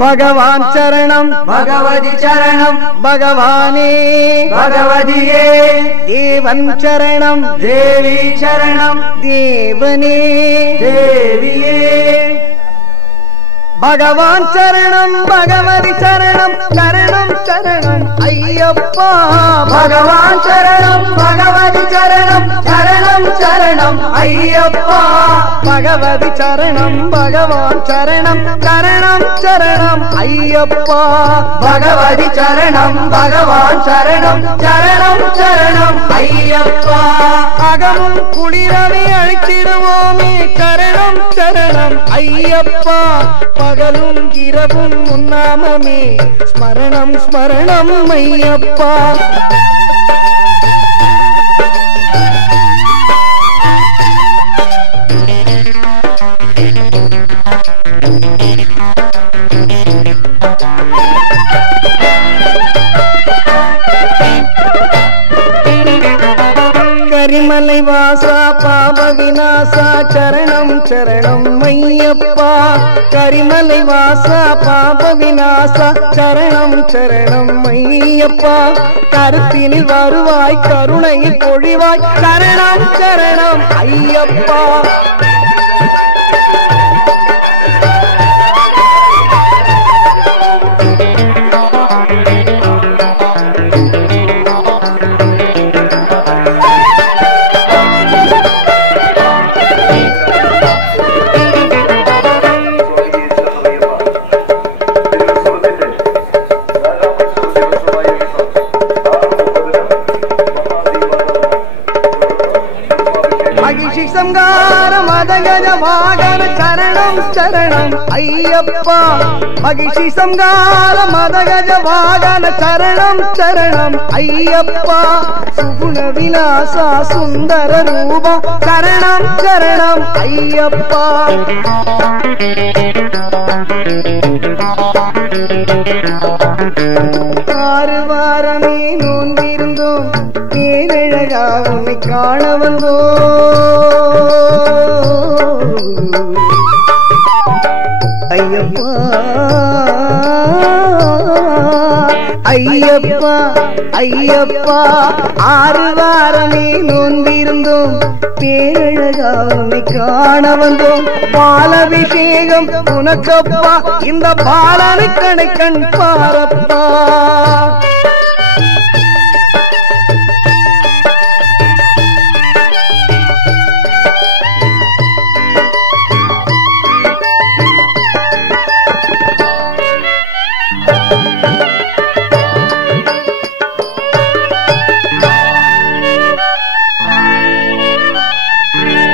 भगवान चरणम भगवती चरणम भगवाने भगवदिये देवन चरणम देवी चरणम देवने देविये भगवान चरणम भगवती चरणम चरणम चरणम अय्यप्पा भगवान चरणम भगवती चरणम चरणम चरणम अय्यप्पा भगवती चरणम भगवान चरणम चरणम चरणम अय्यप्पा भगवती चरणम भगवान चरणम चरणम चरणम अय्यप्पा अगमुम कुளிரவே அழைத்திடுவோமே சரணம் சரணம் ஐயப்பா பகலும் இரவும் முன்னாமமே ஸ்மரணம் ஸ்மரணம் ஐயப்பா கரிமலை வாசா பாப விநாசா சரணம் சரணம் ஐயப்பா கரிமலை வாசா பாப விநாசா சரணம் சரணம் ஐயப்பா கருத்தினில் வருவாய் கருணையில் பொழிவாய் சரணம் சரணம் ஐயப்பா संगार मदगज वागन चरणम चरणम अय्यप्पा महिषी संगार मदगज वागन चरणम चरणम अय्यप्पा सुगुण विलासा सुंदर रूपा चरणम चरणम अय्यप्पा ஆறுவாரமே நோன்பிருந்தோம் பேரழகா உன்னை காண வந்தோம் ஐயப்பா ஐயப்பா ஐயப்பா ஆறுவாரமே நோன்பிருந்தோம் பேரழகா உன்னை காண வந்தோம் பாலபிஷேகம் உனக்கப்பா இந்த பாலனை கணக்கண் பாரப்பா